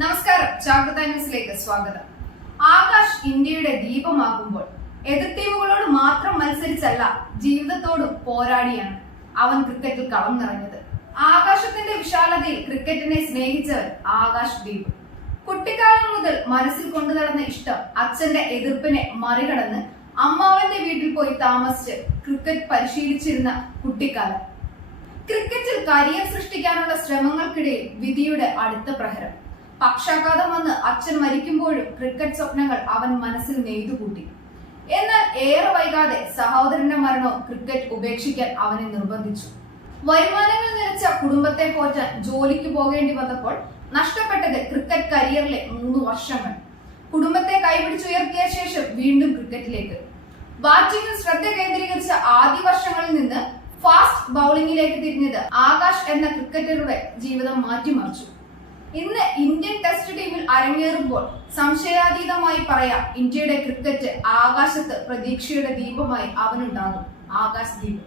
നമസ്കാരം, ജാഗ്രത ന്യൂസിലേക്ക് സ്വാഗതം. ആകാശ് ഇന്ത്യയുടെ ദീപമാകുമ്പോൾ എതിർ ടീമുകളോട് മാത്രം മത്സരിച്ചല്ല, ജീവിതത്തോടും പോരാടിയാണ് അവൻ ക്രിക്കറ്റിൽ കളം നിറഞ്ഞത്. ആകാശത്തിന്റെ വിശാലതയിൽ ക്രിക്കറ്റിനെ സ്നേഹിച്ചവൻ ആകാശ് ദീപ്. കുട്ടിക്കാലം മുതൽ മനസ്സിൽ കൊണ്ടു നടന്ന ഇഷ്ടം അച്ഛന്റെ എതിർപ്പിനെ മറികടന്ന് അമ്മാവന്റെ വീട്ടിൽ പോയി താമസിച്ച് ക്രിക്കറ്റ് പരിശീലിച്ചിരുന്ന കുട്ടിക്കാലം. ക്രിക്കറ്റിൽ കരിയർ സൃഷ്ടിക്കാനുള്ള ശ്രമങ്ങൾക്കിടയിൽ വിധിയുടെ അടുത്ത പ്രഹരം. പക്ഷാഘാതം വന്ന് അച്ഛൻ മരിക്കുമ്പോഴും ക്രിക്കറ്റ് സ്വപ്നങ്ങൾ അവൻ മനസ്സിൽ നെയ്തുകൂട്ടി. എന്നാൽ ഏറെ വൈകാതെ സഹോദരന്റെ മരണവും ക്രിക്കറ്റ് ഉപേക്ഷിക്കാൻ അവനെ നിർബന്ധിച്ചു. വരുമാനങ്ങൾ നിലച്ച കുടുംബത്തെ പോറ്റാൻ ജോലിക്ക് പോകേണ്ടി വന്നപ്പോൾ നഷ്ടപ്പെട്ടത് ക്രിക്കറ്റ് കരിയറിലെ 3 വർഷങ്ങൾ. കുടുംബത്തെ കൈപിടിച്ചുയർത്തിയ ശേഷം വീണ്ടും ക്രിക്കറ്റിലേക്ക്. ബാറ്റിംഗിൽ ശ്രദ്ധ കേന്ദ്രീകരിച്ച ആദ്യ വർഷങ്ങളിൽ നിന്ന് ഫാസ്റ്റ് ബൗളിംഗിലേക്ക് തിരിഞ്ഞത് ആകാശ് എന്ന ക്രിക്കറ്ററുടെ ജീവിതം മാറ്റിമറിച്ചു. ഇന്ന് ഇന്ത്യൻ ടെസ്റ്റ് ടീമിൽ അരങ്ങേറുമ്പോൾ സംശയാതീതമായി പറയാം, ഇന്ത്യയുടെ ക്രിക്കറ്റ് ആകാശത്ത് പ്രതീക്ഷയുടെ ദീപമായി അവനുണ്ടാകും. ആകാശ് ദീപ്.